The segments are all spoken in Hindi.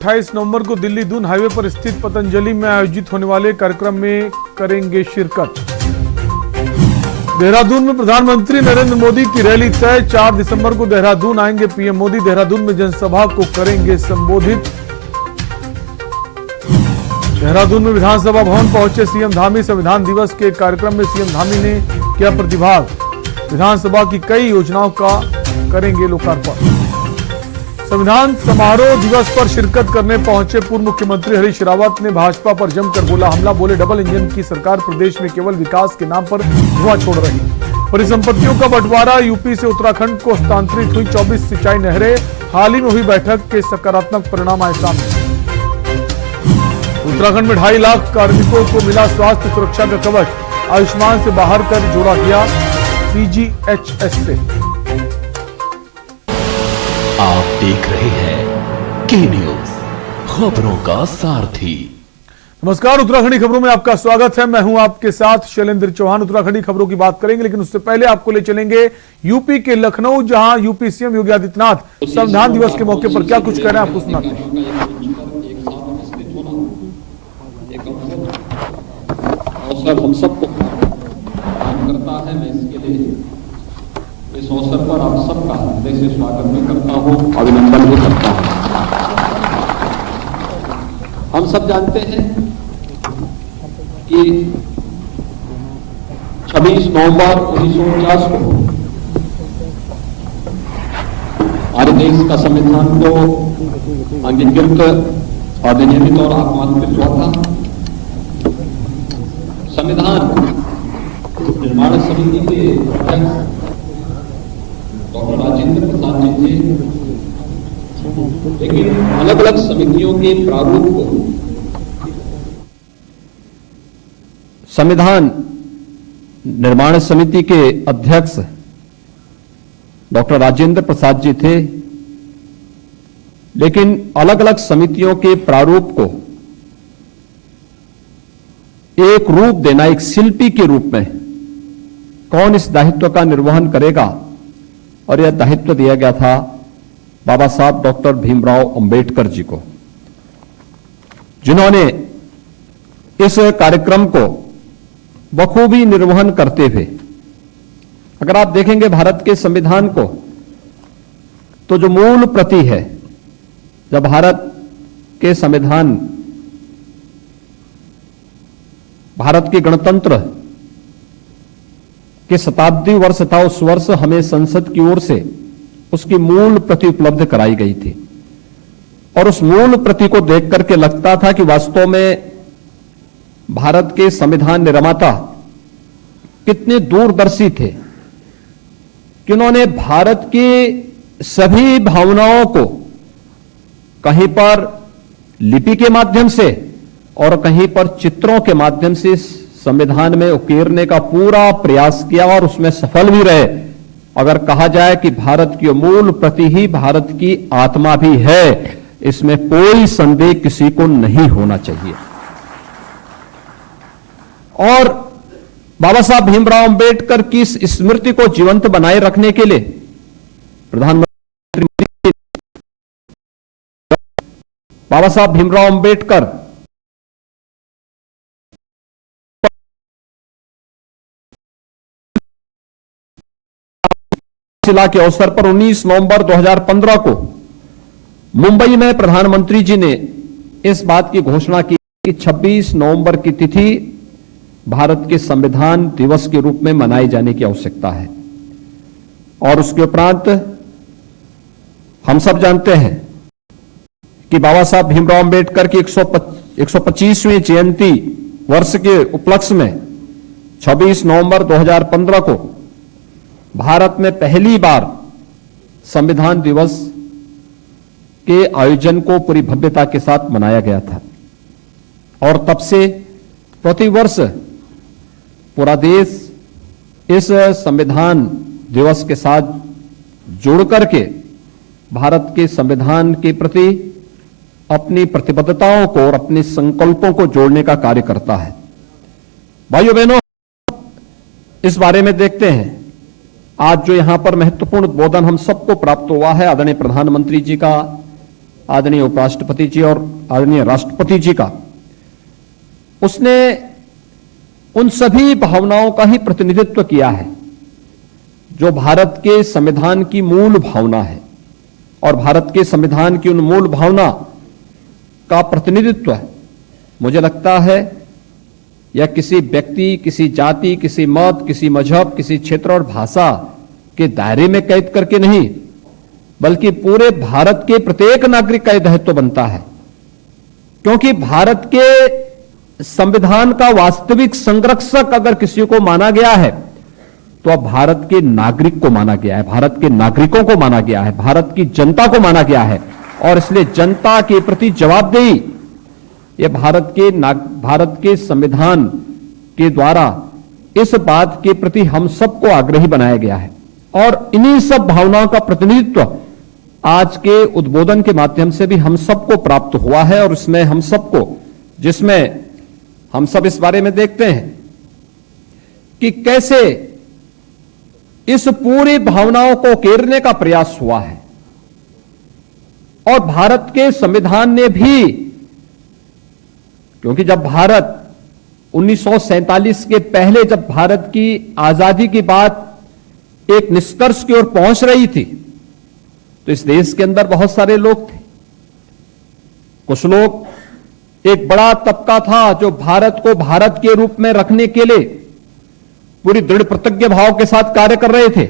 28 नवंबर को दिल्ली दून हाईवे पर स्थित पतंजलि में आयोजित होने वाले कार्यक्रम में करेंगे शिरकत। देहरादून में प्रधानमंत्री नरेंद्र मोदी की रैली तय। 4 दिसंबर को देहरादून आएंगे पीएम मोदी। देहरादून में जनसभा को करेंगे संबोधित। देहरादून में विधानसभा भवन पहुंचे सीएम धामी। संविधान दिवस के कार्यक्रम में सीएम धामी ने किया प्रतिभाग। विधानसभा की कई योजनाओं का करेंगे लोकार्पण। संविधान समारोह दिवस पर शिरकत करने पहुंचे पूर्व मुख्यमंत्री हरीश रावत ने भाजपा पर जमकर बोला हमला। बोले डबल इंजन की सरकार प्रदेश में केवल विकास के नाम पर धुआं छोड़ रही। परिसंपत्तियों का बंटवारा। यूपी से उत्तराखंड को हस्तांतरित हुई 24 सिंचाई नहरें। हाल ही में हुई बैठक के सकारात्मक परिणाम आए सामने। उत्तराखंड में 2.5 लाख कार्मिकों को मिला स्वास्थ्य सुरक्षा का कवच। आयुष्मान से बाहर कर जोड़ा गया सीजीएचएस से। आप देख रहे हैं के न्यूज, खबरों का सारथी। नमस्कार, उत्तराखंडी खबरों में आपका स्वागत है। मैं हूं आपके साथ शैलेंद्र चौहान। उत्तराखंडी खबरों की बात करेंगे, लेकिन उससे पहले आपको ले चलेंगे यूपी के लखनऊ, जहां यूपी सीएम योगी आदित्यनाथ संविधान दिवस के मौके पर क्या कुछ कह रहे हैं आपको सुनाते हैं। अवसर हम सबको करता है। मैं इसके लिए इस अवसर पर आप सबका हृदय से स्वागत भी करता हूं, अभिनंदन भी करता हूं। हम सब जानते हैं कि 26 नवंबर 1949 को हमारे देश का संविधान को अंगीकृत अधिनियमित और आत्मान्वित हुआ था। संविधान निर्माण समिति के अध्यक्ष डॉक्टर राजेंद्र प्रसाद जी थे, लेकिन अलग अलग समितियों के प्रारूप को संविधान निर्माण समिति के अध्यक्ष डॉक्टर राजेंद्र प्रसाद जी थे, लेकिन अलग अलग समितियों के प्रारूप को एक रूप देना, एक शिल्पी के रूप में कौन इस दायित्व का निर्वहन करेगा, और यह दायित्व दिया गया था बाबा साहब डॉक्टर भीमराव अंबेडकर जी को, जिन्होंने इस कार्यक्रम को बखूबी निर्वहन करते हुए, अगर आप देखेंगे भारत के संविधान को, तो जो मूल प्रति है, जब भारत के संविधान, भारत के गणतंत्र के शताब्दी वर्ष था, उस वर्ष हमें संसद की ओर से उसकी मूल प्रति उपलब्ध कराई गई थी। और उस मूल प्रति को देख करके लगता था कि वास्तव में भारत के संविधान निर्माता कितने दूरदर्शी थे कि उन्होंने भारत की सभी भावनाओं को कहीं पर लिपि के माध्यम से और कहीं पर चित्रों के माध्यम से संविधान में उकेरने का पूरा प्रयास किया, और उसमें सफल भी रहे। अगर कहा जाए कि भारत की मूल प्रति ही भारत की आत्मा भी है, इसमें कोई संदेह किसी को नहीं होना चाहिए। और बाबा साहब भीमराव अंबेडकर की इस स्मृति को जीवंत बनाए रखने के लिए प्रधानमंत्री बाबा साहब भीमराव अंबेडकर शिला के अवसर पर 19 नवंबर 2015 को मुंबई में प्रधानमंत्री जी ने इस बात की घोषणा की कि 26 नवंबर की तिथि भारत के संविधान दिवस के रूप में मनाए जाने की आवश्यकता है। और उसके उपरांत हम सब जानते हैं कि बाबा साहब भीमराव अंबेडकर की 125वीं जयंती वर्ष के उपलक्ष्य में 26 नवंबर 2015 को भारत में पहली बार संविधान दिवस के आयोजन को पूरी भव्यता के साथ मनाया गया था। और तब से प्रतिवर्ष पूरा देश इस संविधान दिवस के साथ जुड़ करके भारत के संविधान के प्रति अपनी प्रतिबद्धताओं को और अपने संकल्पों को जोड़ने का कार्य करता है। भाइयों बहनों, इस बारे में देखते हैं आज जो यहां पर महत्वपूर्ण उद्बोधन हम सबको प्राप्त हुआ है आदरणीय प्रधानमंत्री जी का, आदरणीय उपराष्ट्रपति जी और आदरणीय राष्ट्रपति जी का, उसने उन सभी भावनाओं का ही प्रतिनिधित्व किया है जो भारत के संविधान की मूल भावना है, और भारत के संविधान की उन मूल भावना का प्रतिनिधित्व मुझे लगता है यह किसी व्यक्ति, किसी जाति, किसी मत, किसी मजहब, किसी क्षेत्र और भाषा के दायरे में कैद करके नहीं, बल्कि पूरे भारत के प्रत्येक नागरिक का यह दायित्व बनता है। क्योंकि भारत के संविधान का वास्तविक संरक्षक अगर किसी को माना गया है तो अब भारत के नागरिक को माना गया है, भारत के नागरिकों को माना गया है, भारत की जनता को माना गया है। और इसलिए जनता के प्रति जवाबदेही यह भारत के संविधान के द्वारा इस बात के प्रति हम सबको आग्रही बनाया गया है। और इन्हीं सब भावनाओं का प्रतिनिधित्व आज के उद्बोधन के माध्यम से भी हम सबको प्राप्त हुआ है। और इसमें हम सबको, जिसमें हम सब इस बारे में देखते हैं कि कैसे इस पूरी भावनाओं को उकेरने का प्रयास हुआ है। और भारत के संविधान ने भी, क्योंकि जब भारत 1947 के पहले, जब भारत की आजादी की बात एक निष्कर्ष की ओर पहुंच रही थी, तो इस देश के अंदर बहुत सारे लोग थे। कुछ लोग, एक बड़ा तबका था जो भारत को भारत के रूप में रखने के लिए पूरी दृढ़ प्रतिज्ञ भाव के साथ कार्य कर रहे थे।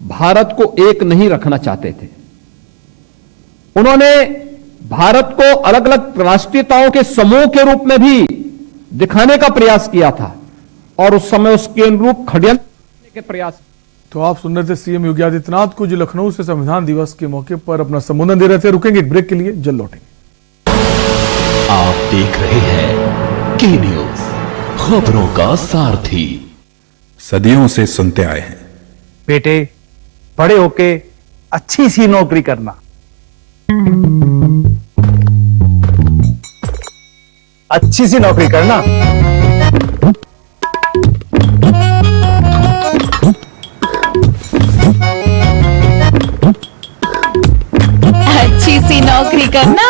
भारत को एक नहीं रखना चाहते थे। उन्होंने भारत को अलग अलग राष्ट्रीयताओं के समूह के रूप में भी दिखाने का प्रयास किया था, और उस समय उसके अनुरूप षड्यंत्र करने के प्रयास। तो आप सुन रहे थे सीएम योगी आदित्यनाथ को, जो लखनऊ से संविधान दिवस के मौके पर अपना संबोधन दे रहे थे। रुकेंगे एक ब्रेक के लिए, जल्द लौटेंगे। आप देख रहे हैं के न्यूज, खबरों का सारथी। सदियों से सुनते आए हैं, बेटे बड़े होके अच्छी सी नौकरी करना, अच्छी सी नौकरी करना। अच्छी सी नौकरी करना।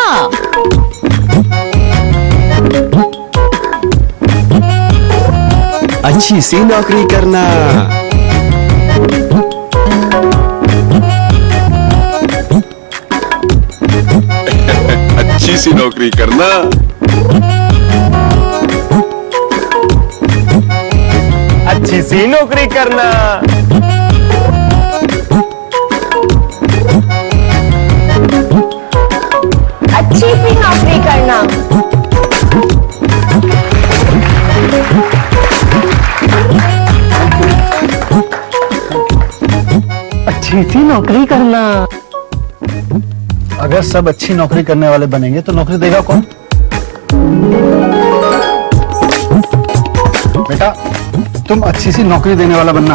अच्छी सी नौकरी करना। अच्छी सी नौकरी करना। अच्छी सी नौकरी करना। अच्छी सी नौकरी करना। अच्छी सी नौकरी करना। अगर सब अच्छी नौकरी करने वाले बनेंगे तो नौकरी देगा कौन? बेटा तुम अच्छी सी नौकरी देने वाला बनना।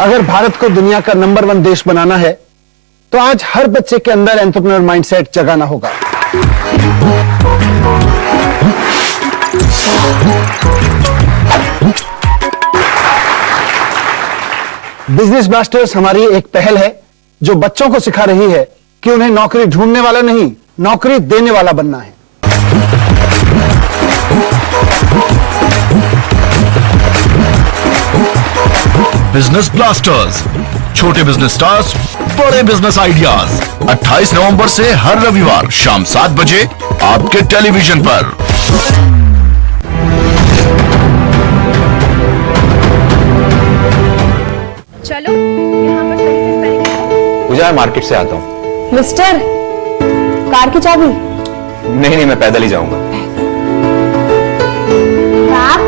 अगर भारत को दुनिया का नंबर 1 देश बनाना है तो आज हर बच्चे के अंदर एंटरप्रेन्योर माइंडसेट जगाना होगा। बिजनेस ब्लास्टर्स हमारी एक पहल है जो बच्चों को सिखा रही है कि उन्हें नौकरी ढूंढने वाला नहीं, नौकरी देने वाला बनना है। बिजनेस ब्लास्टर्स, छोटे बिजनेस स्टार्स, बड़े बिजनेस आइडियाज। 28 नवंबर से हर रविवार शाम 7 बजे आपके टेलीविजन पर। चलो यहाँ पर सही से सही। पूजा, मार्केट से आता हूँ। मिस्टर, कार की चाबी? नहीं, मैं पैदल ही जाऊंगा।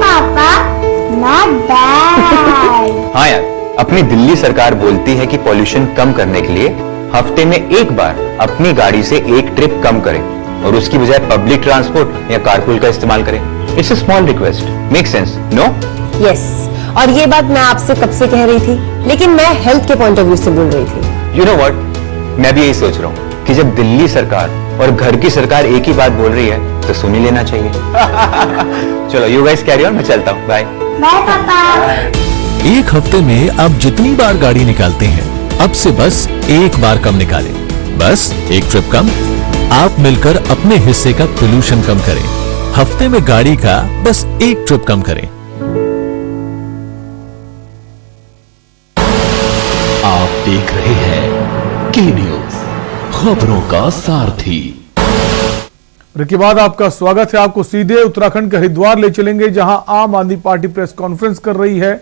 पापा, not bad। हाँ यार, अपनी दिल्ली सरकार बोलती है कि पॉल्यूशन कम करने के लिए हफ्ते में एक बार अपनी गाड़ी से एक ट्रिप कम करें और उसकी बजाय पब्लिक ट्रांसपोर्ट या कारपूल का इस्तेमाल करें। It's a small request, make sense, no? Yes, और ये बात मैं आपसे कब से कह रही थी, लेकिन मैं हेल्थ के पॉइंट ऑफ व्यू से बोल रही थी। यू नो व्हाट, मैं भी यही सोच रहा हूँ कि जब दिल्ली सरकार और घर की सरकार एक ही बात बोल रही है तो सुन ही लेना चाहिए। चलो यू गाइस कैरी ऑन, मैं चलता हूँ, बाय। बाय पापा। एक हफ्ते में आप जितनी बार गाड़ी निकालते हैं, अब से बस एक बार कम निकालें। बस एक ट्रिप कम, आप मिलकर अपने हिस्से का पोल्यूशन कम करें। हफ्ते में गाड़ी का बस एक ट्रिप कम करें। आप देख रहे हैं के न्यूज, खबरों का सारथी। के बाद आपका स्वागत है। आपको सीधे उत्तराखंड के हरिद्वार ले चलेंगे, जहां आम आदमी पार्टी प्रेस कॉन्फ्रेंस कर रही है।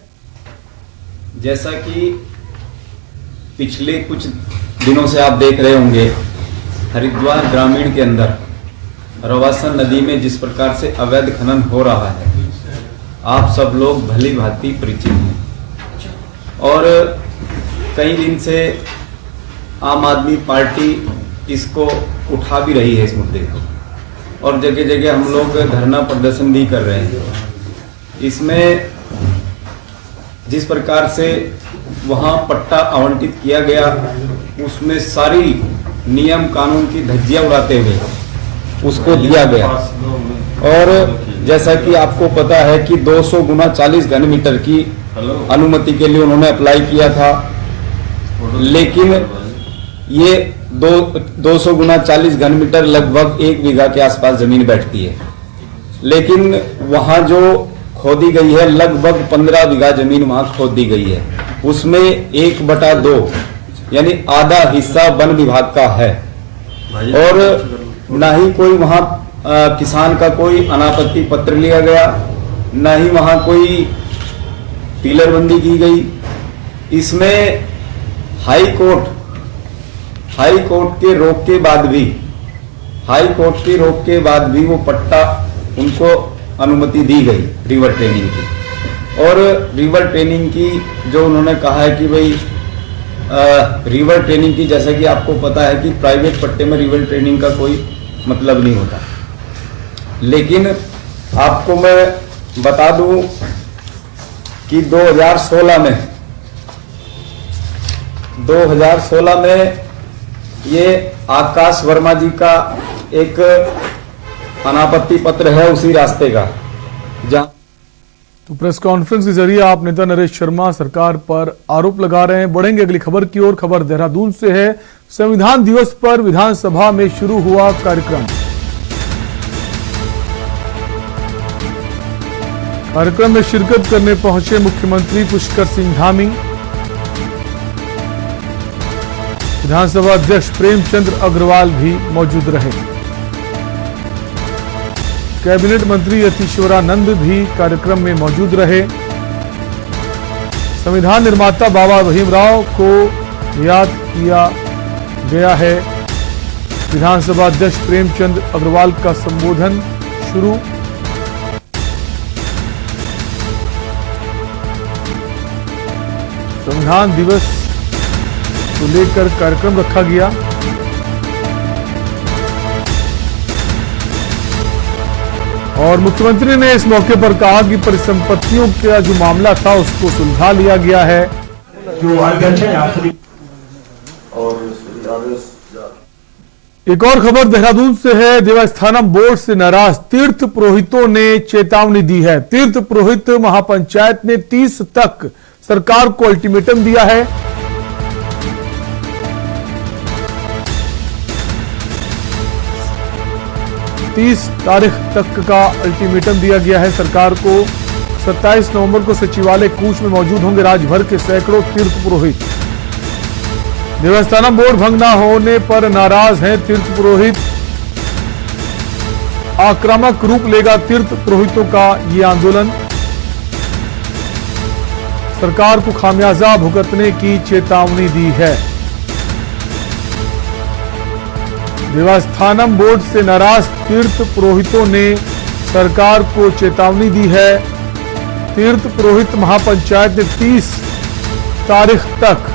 जैसा कि पिछले कुछ दिनों से आप देख रहे होंगे, हरिद्वार ग्रामीण के अंदर रवासन नदी में जिस प्रकार से अवैध खनन हो रहा है, आप सब लोग भली भांति परिचित हैं। और कई दिन से आम आदमी पार्टी इसको उठा भी रही है, इस मुद्दे को, और जगह जगह हम लोग धरना प्रदर्शन भी कर रहे हैं। इसमें जिस प्रकार से वहाँ पट्टा आवंटित किया गया, उसमें सारी नियम कानून की धज्जियां उड़ाते हुए उसको दिया गया। और जैसा कि आपको पता है कि 200 गुना 40 घन मीटर की अनुमति के लिए उन्होंने अप्लाई किया था, लेकिन ये 200 गुना 40 घन मीटर लगभग 1 बीघा के आसपास जमीन बैठती है, लेकिन वहाँ जो खोदी गई है लगभग 15 बीघा जमीन वहाँ खोद दी गई है। उसमें 1/2 यानी आधा हिस्सा वन विभाग का है, और ना ही कोई वहाँ किसान का कोई अनापत्ति पत्र लिया गया, ना ही वहाँ कोई टीलरबंदी की गई। इसमें हाई कोर्ट के रोक के बाद भी वो पट्टा उनको अनुमति दी गई रिवर ट्रेनिंग की। और रिवर ट्रेनिंग की जो उन्होंने कहा है कि भाई रिवर ट्रेनिंग की, जैसा कि आपको पता है कि प्राइवेट पट्टे में रिवर ट्रेनिंग का कोई मतलब नहीं होता, लेकिन आपको मैं बता दूं कि 2016 में ये आकाश वर्मा जी का एक अनापत्ति पत्र है उसी रास्ते का, जहां तो प्रेस कॉन्फ्रेंस के जरिए आप नेता नरेश शर्मा सरकार पर आरोप लगा रहे हैं। बढ़ेंगे अगली खबर की ओर। खबर देहरादून से है। संविधान दिवस पर विधानसभा में शुरू हुआ कार्यक्रम। कार्यक्रम में शिरकत करने पहुंचे मुख्यमंत्री पुष्कर सिंह धामी, विधानसभा अध्यक्ष प्रेमचंद अग्रवाल भी मौजूद रहे। कैबिनेट मंत्री यतीश्वरानंद भी कार्यक्रम में मौजूद रहे। संविधान निर्माता बाबा भीमराव को याद किया गया है। विधानसभा अध्यक्ष प्रेमचंद अग्रवाल का संबोधन शुरू। संविधान दिवस को लेकर कार्यक्रम रखा गया। और मुख्यमंत्री ने इस मौके पर कहा कि परिसंपत्तियों का जो मामला था उसको सुलझा लिया गया है। एक और खबर देहरादून से है। देवस्थानम बोर्ड से नाराज तीर्थ पुरोहितों ने चेतावनी दी है। तीर्थ पुरोहित महापंचायत ने 30 तक सरकार को अल्टीमेटम दिया है। 30 तारीख तक का अल्टीमेटम दिया गया है सरकार को। 27 नवंबर को सचिवालय कूच में मौजूद होंगे राज्य भर के सैकड़ों तीर्थ पुरोहित। देवस्थानम बोर्ड भंग न होने पर नाराज हैं तीर्थ पुरोहित। आक्रामक रूप लेगा तीर्थ पुरोहितों का ये आंदोलन। सरकार को खामियाजा भुगतने की चेतावनी दी है। देवस्थानम बोर्ड से नाराज तीर्थ पुरोहितों ने सरकार को चेतावनी दी है। तीर्थ पुरोहित महापंचायत ने 30 तारीख तक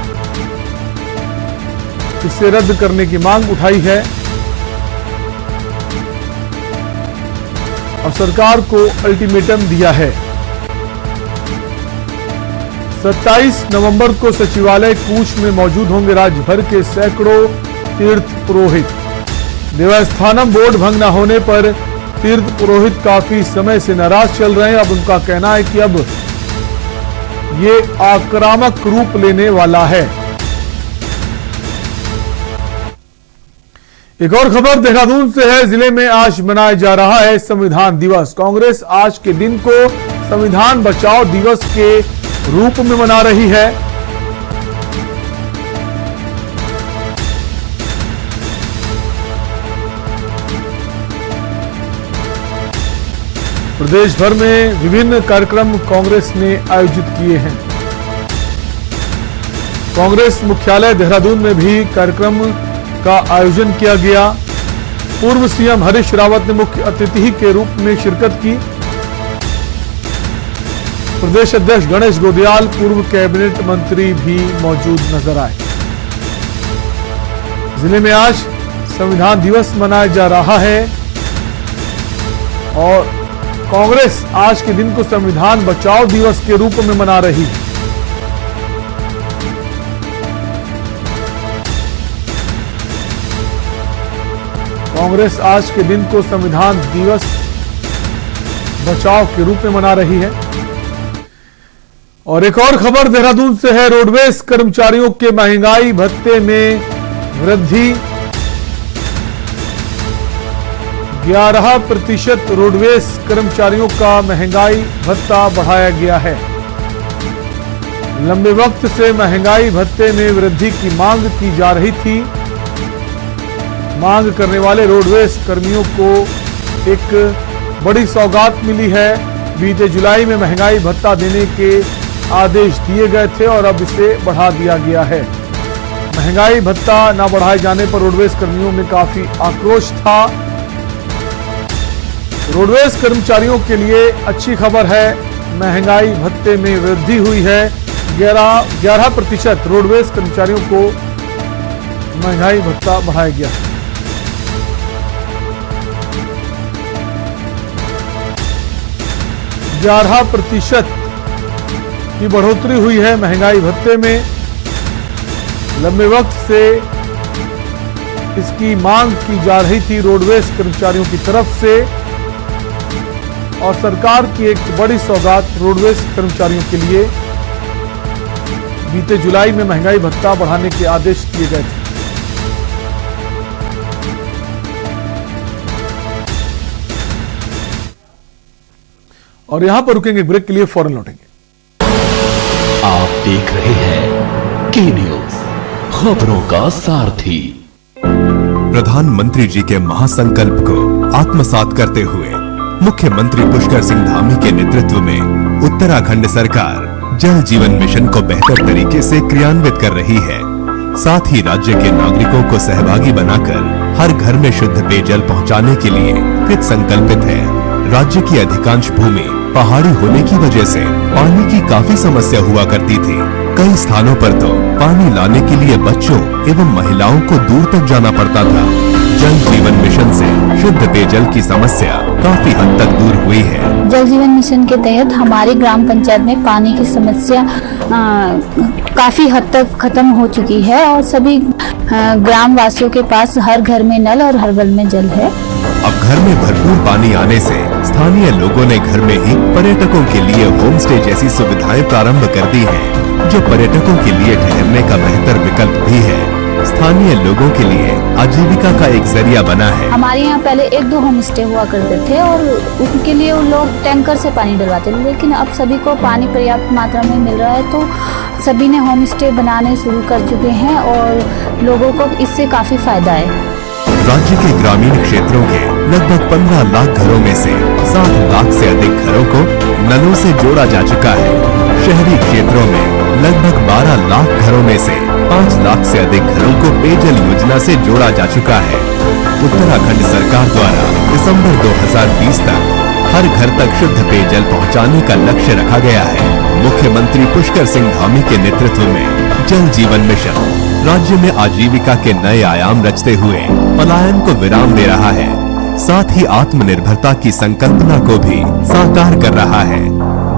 इसे रद्द करने की मांग उठाई है। अब सरकार को अल्टीमेटम दिया है। 27 नवंबर को सचिवालय कूच में मौजूद होंगे राज्य भर के सैकड़ों तीर्थ पुरोहित। देवस्थानम बोर्ड भंग न होने पर तीर्थ पुरोहित काफी समय से नाराज चल रहे हैं। अब उनका कहना है कि अब ये आक्रामक रूप लेने वाला है। एक और खबर देहरादून से है। जिले में आज मनाया जा रहा है संविधान दिवस। कांग्रेस आज के दिन को संविधान बचाओ दिवस के रूप में मना रही है। प्रदेश भर में विभिन्न कार्यक्रम कांग्रेस ने आयोजित किए हैं। कांग्रेस मुख्यालय देहरादून में भी कार्यक्रम का आयोजन किया गया। पूर्व सीएम हरीश रावत ने मुख्य अतिथि के रूप में शिरकत की। प्रदेश अध्यक्ष गणेश गोदियाल, पूर्व कैबिनेट मंत्री भी मौजूद नजर आए। जिले में आज संविधान दिवस मनाया जा रहा है और कांग्रेस आज के दिन को संविधान बचाओ दिवस के रूप में मना रही है। कांग्रेस आज के दिन को संविधान दिवस बचाओ के रूप में मना रही है। और एक और खबर देहरादून से है। रोडवेज कर्मचारियों के महंगाई भत्ते में वृद्धि। 11% रोडवेज कर्मचारियों का महंगाई भत्ता बढ़ाया गया है। लंबे वक्त से महंगाई भत्ते में वृद्धि की मांग की जा रही थी। मांग करने वाले रोडवेज कर्मियों को एक बड़ी सौगात मिली है। बीते जुलाई में महंगाई भत्ता देने के आदेश दिए गए थे और अब इसे बढ़ा दिया गया है। महंगाई भत्ता न बढ़ाए जाने पर रोडवेज कर्मियों में काफी आक्रोश था। रोडवेज कर्मचारियों के लिए अच्छी खबर है। महंगाई भत्ते में वृद्धि हुई है। 11% रोडवेज कर्मचारियों को महंगाई भत्ता बढ़ाया गया। 11% की बढ़ोतरी हुई है महंगाई भत्ते में। लंबे वक्त से इसकी मांग की जा रही थी रोडवेज कर्मचारियों की तरफ से और सरकार की एक बड़ी सौगात रोडवेज कर्मचारियों के लिए। बीते जुलाई में महंगाई भत्ता बढ़ाने के आदेश दिए गए थे। और यहां पर रुकेंगे ब्रेक के लिए, फौरन लौटेंगे। आप देख रहे हैं के न्यूज, खबरों का सारथी। प्रधानमंत्री जी के महासंकल्प को आत्मसात करते हुए मुख्यमंत्री पुष्कर सिंह धामी के नेतृत्व में उत्तराखंड सरकार जल जीवन मिशन को बेहतर तरीके से क्रियान्वित कर रही है। साथ ही राज्य के नागरिकों को सहभागी बनाकर हर घर में शुद्ध पेयजल पहुंचाने के लिए कृत संकल्पित है। राज्य की अधिकांश भूमि पहाड़ी होने की वजह से पानी की काफी समस्या हुआ करती थी। कई स्थानों पर तो पानी लाने के लिए बच्चों एवं महिलाओं को दूर तक जाना पड़ता था। जल जीवन मिशन से शुद्ध पेयजल की समस्या काफी हद तक दूर हुई है। जल जीवन मिशन के तहत हमारी ग्राम पंचायत में पानी की समस्या काफी हद तक खत्म हो चुकी है और सभी ग्राम वासियों के पास हर घर में नल और हर घर में जल है। अब घर में भरपूर पानी आने से स्थानीय लोगों ने घर में ही पर्यटकों के लिए होम स्टे जैसी सुविधाएं प्रारंभ कर दी हैं, जो पर्यटकों के लिए ठहरने का बेहतर विकल्प भी है। स्थानीय लोगों के लिए आजीविका का एक जरिया बना है। हमारे यहाँ पहले 1-2 होम स्टे हुआ करते थे और उनके लिए उन लोग टैंकर से पानी डलवाते थे, लेकिन अब सभी को पानी पर्याप्त मात्रा में मिल रहा है तो सभी ने होम स्टे बनाने शुरू कर चुके हैं और लोगों को इससे काफी फायदा है। राज्य के ग्रामीण क्षेत्रों के लगभग 15 लाख घरों में से 7 लाख से अधिक घरों को नलों से जोड़ा जा चुका है। शहरी क्षेत्रों में लगभग 12 लाख घरों में से 5 लाख से अधिक घरों को पेयजल योजना से जोड़ा जा चुका है। उत्तराखंड सरकार द्वारा दिसंबर 2020 तक हर घर तक शुद्ध पेयजल पहुंचाने का लक्ष्य रखा गया है। मुख्यमंत्री पुष्कर सिंह धामी के नेतृत्व में जल जीवन मिशन राज्य में आजीविका के नए आयाम रचते हुए पलायन को विराम दे रहा है, साथ ही आत्मनिर्भरता की संकल्पना को भी साकार कर रहा है।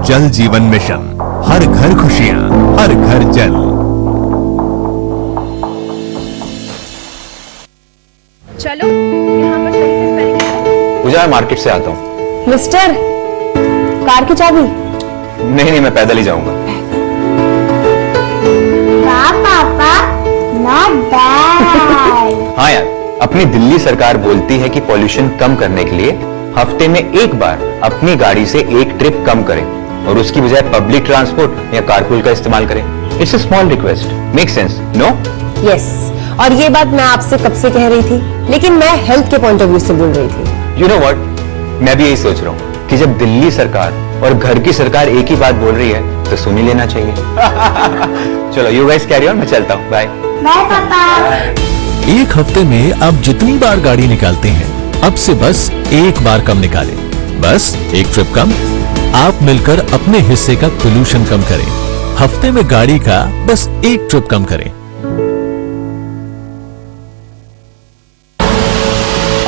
जल जीवन मिशन, हर घर खुशियां, हर घर जल। चलो जा, मार्केट से आता हूँ। मिस्टर, कार की चाबी? नहीं, मैं पैदल ही जाऊंगा। पापा, not bad. हाँ यार, अपनी दिल्ली सरकार बोलती है कि पॉल्यूशन कम करने के लिए हफ्ते में एक बार अपनी गाड़ी से एक ट्रिप कम करें और उसकी बजाय पब्लिक ट्रांसपोर्ट या कारपूल का इस्तेमाल करें। It's a small request, make sense, no? Yes, और ये बात मैं आपसे कब से कह रही थी, लेकिन मैं हेल्थ के पॉइंट ऑफ व्यू से बोल रही थी। यू नो व्हाट, मैं भी यही सोच रहा हूँ कि जब दिल्ली सरकार और घर की सरकार एक ही बात बोल रही है तो सुन ही लेना चाहिए। चलो यू गाइस कैरी ऑन, मैं चलता हूँ, बाय। बाय पापा। एक हफ्ते में आप जितनी बार गाड़ी निकालते हैं, अब से बस एक बार कम निकालें। बस एक ट्रिप कम, आप मिलकर अपने हिस्से का पोल्यूशन कम करें। हफ्ते में गाड़ी का बस एक ट्रिप कम करें।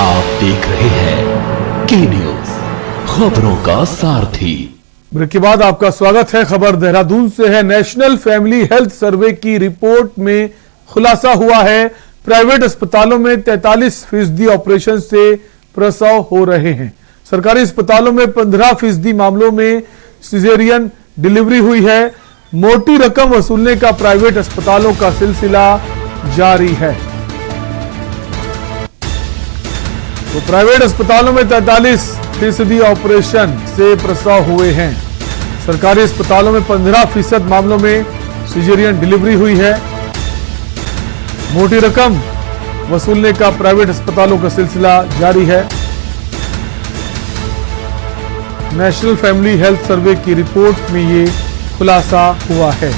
आप देख रहे हैं के न्यूज, खबरों का सारथी। ब्रेक के बाद आपका स्वागत है। खबर देहरादून से है। नेशनल फैमिली हेल्थ सर्वे की रिपोर्ट में खुलासा हुआ है, प्राइवेट अस्पतालों में 43% ऑपरेशन से प्रसव हो रहे हैं। सरकारी अस्पतालों में 15% मामलों में सिजेरियन डिलीवरी हुई है। मोटी रकम वसूलने का प्राइवेट अस्पतालों का सिलसिला जारी है। तो प्राइवेट अस्पतालों में 43% ऑपरेशन से प्रसव हुए हैं। सरकारी अस्पतालों में 15% मामलों में सिजेरियन डिलीवरी हुई है। मोटी रकम वसूलने का प्राइवेट अस्पतालों का सिलसिला जारी है। नेशनल फैमिली हेल्थ सर्वे की रिपोर्ट में ये खुलासा हुआ है।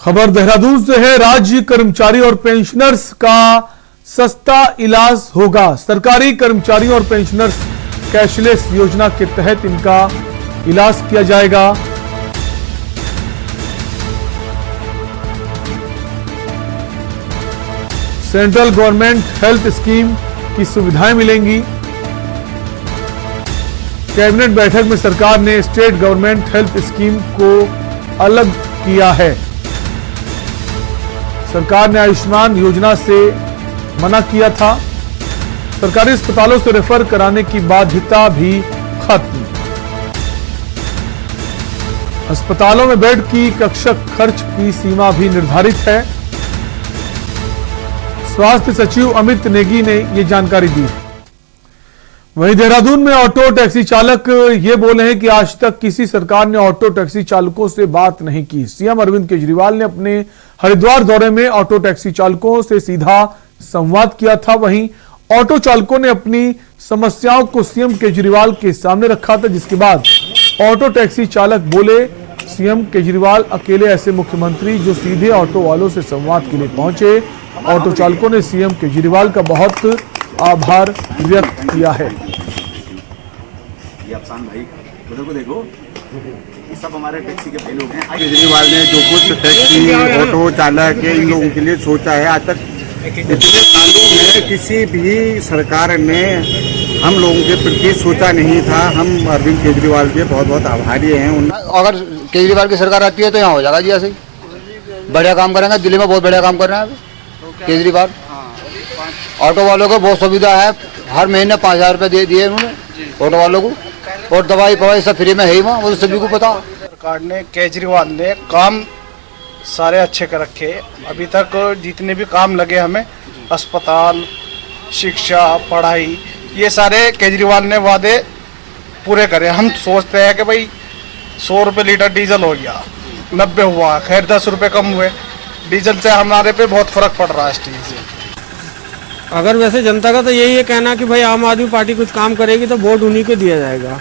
खबर देहरादून से है। राज्य कर्मचारी और पेंशनर्स का सस्ता इलाज होगा। सरकारी कर्मचारियों और पेंशनर्स कैशलेस योजना के तहत इनका इलाज किया जाएगा। सेंट्रल गवर्नमेंट हेल्थ स्कीम की सुविधाएं मिलेंगी। कैबिनेट बैठक में सरकार ने स्टेट गवर्नमेंट हेल्थ स्कीम को अलग किया है। सरकार ने आयुष्मान योजना से मना किया था। सरकारी अस्पतालों से रेफर कराने की बाध्यता भी खत्म। अस्पतालों में बेड की कक्षा खर्च की सीमा भी निर्धारित है। स्वास्थ्य सचिव अमित नेगी ने यह जानकारी दी है। वहीं देहरादून में ऑटो टैक्सी चालक ये बोले हैं कि आज तक किसी सरकार ने ऑटो टैक्सी चालकों से बात नहीं की। सीएम अरविंद केजरीवाल ने अपने हरिद्वार दौरे में ऑटो टैक्सी चालकों से सीधा संवाद किया था। वहीं ऑटो चालकों ने अपनी समस्याओं को सीएम केजरीवाल के सामने रखा था, जिसके बाद ऑटो टैक्सी चालक बोले, सीएम केजरीवाल अकेले ऐसे मुख्यमंत्री जो सीधे ऑटो वालों से संवाद के लिए पहुंचे। ऑटो चालकों ने सीएम केजरीवाल का बहुत आभार व्यक्त किया है। ये अफसान भाई उधर को देखो, ये सब हमारे टैक्सी के भाई लोग हैं। केजरीवाल ने जो कुछ टैक्सी ऑटो चालक है इन लोगों के लिए सोचा है, आज तक इतने सालों में किसी भी सरकार ने हम लोगों के प्रति सोचा नहीं था। हम अरविंद केजरीवाल के बहुत बहुत आभारी हैं। अगर केजरीवाल की सरकार आती है तो यहाँ हो जाएगा जी, ऐसे बढ़िया काम करेंगे। दिल्ली में बहुत बढ़िया काम कर रहे हैं केजरीवाल। ऑटो वालों को बहुत सुविधा है, हर महीने 5000 रुपये दे दिए उन्होंने ऑटो वालों को, और दवाई पवाई सब फ्री में है ही वहाँ, वो तो सभी को पता। सरकार ने, केजरीवाल ने काम सारे अच्छे कर रखे। अभी तक जितने भी काम लगे हमें, अस्पताल, शिक्षा, पढ़ाई, ये सारे केजरीवाल ने वादे पूरे करे। हम सोचते हैं कि भाई 100 रुपये लीटर डीजल हो गया, 90 हुआ, खैर 10 रुपये कम हुए। डीजल से हमारे पे बहुत फर्क पड़ रहा है इस चीज़ से। अगर वैसे जनता का तो यही है कहना कि भाई आम आदमी पार्टी कुछ काम करेगी तो वोट उन्हीं को दिया जाएगा,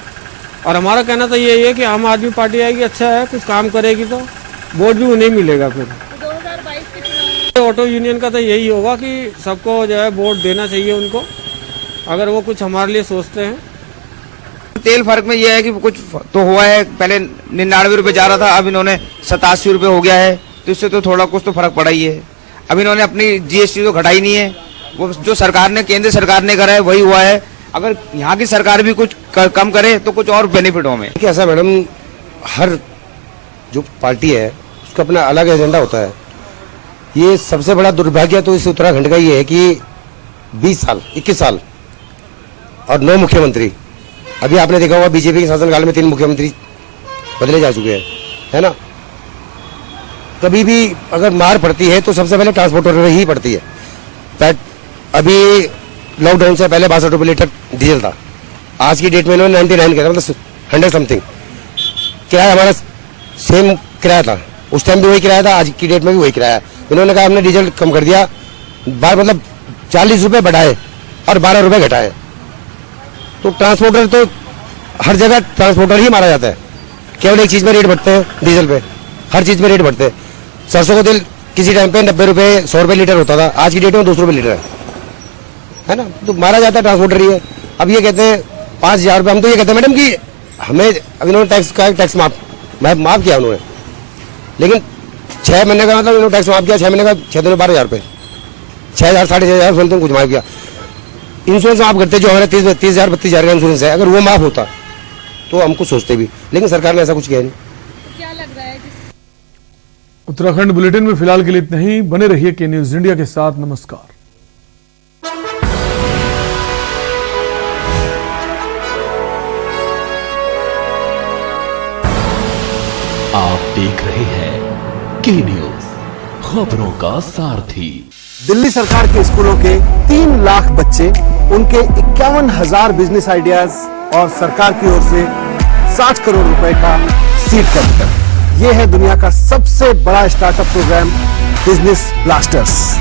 और हमारा कहना तो यही है कि आम आदमी पार्टी आएगी, अच्छा है, कुछ काम करेगी तो वोट भी उन्हें मिलेगा। फिर 2022 ऑटो यूनियन का तो यही होगा कि सबको जो है वोट देना चाहिए उनको, अगर वो कुछ हमारे लिए सोचते हैं। तेल फर्क में ये है कि कुछ तो हुआ है, पहले 99 रुपये जा रहा था, अब इन्होंने 87 रुपये हो गया है, तो इससे तो थोड़ा कुछ तो फर्क पड़ा ही है। अब इन्होंने अपनी जीएसटी तो घटाई नहीं है, वो जो सरकार ने, केंद्र सरकार ने करा है वही हुआ है। अगर यहाँ की सरकार भी कुछ कम करे तो कुछ और बेनिफिट हो हमें। ऐसा मैडम, हर जो पार्टी है उसका अपना अलग एजेंडा होता है। ये सबसे बड़ा दुर्भाग्य तो इस उत्तराखंड का ये है कि 20 साल 21 साल और 9 मुख्यमंत्री, अभी आपने देखा होगा बीजेपी के शासनकाल में 3 मुख्यमंत्री बदले जा चुके हैं, है ना। कभी भी अगर मार पड़ती है तो सबसे पहले ट्रांसपोर्टर ही पड़ती है। अभी लॉकडाउन से पहले 62 रुपये लीटर डीजल था, आज की डेट में इन्होंने 99 किया, मतलब 100 समथिंग। किराया हमारा सेम किराया था, उस टाइम भी वही किराया था, आज की डेट में भी वही किराया। इन्होंने कहा हमने डीजल कम कर दिया, मतलब 40 रुपये बढ़ाए और 12 रुपये घटाए। तो ट्रांसपोर्टर तो हर जगह ट्रांसपोर्टर ही मारा जाता है, केवल एक चीज़ में रेट बढ़ते हैं, डीजल पे, हर चीज़ में रेट बढ़ते हैं। सरसों का तेल किसी टाइम पे 90 रुपये 100 रुपये लीटर होता था, आज की डेट में 200 रुपये लीटर है ना। तो मारा जाता है ट्रांसपोर्टर ही है। अब ये कहते हैं 5,000 रुपये, हम तो ये कहते हैं मैडम कि हमें अब इन्होंने टैक्स माफ किया उन्होंने, लेकिन 6 महीने का मतलब इन्होंने टैक्स माफ किया, 6 महीने का 6 दिन में 12,000 रुपये, 6,000 6,500 समथिंग कुछ माफ किया। इंश्योरेंस माफ करते जो हमारे 30,000 32,000 का इंश्योरेंस है, अगर वो माफ होता तो हम कुछ सोचते भी, लेकिन सरकार ने ऐसा कुछ किया नहीं। क्या लग रहा है? उत्तराखंड बुलेटिन में फिलहाल के लिए इतना ही। बने रहिए के न्यूज इंडिया के साथ। नमस्कार। आप देख रहे हैं के न्यूज, खबरों का सारथी। दिल्ली सरकार के स्कूलों के 3 लाख बच्चे, उनके 51,000 बिजनेस आइडियाज और सरकार की ओर से 60 करोड़ रुपए का सीड कैपिटल। यह है दुनिया का सबसे बड़ा स्टार्टअप प्रोग्राम बिजनेस ब्लास्टर्स।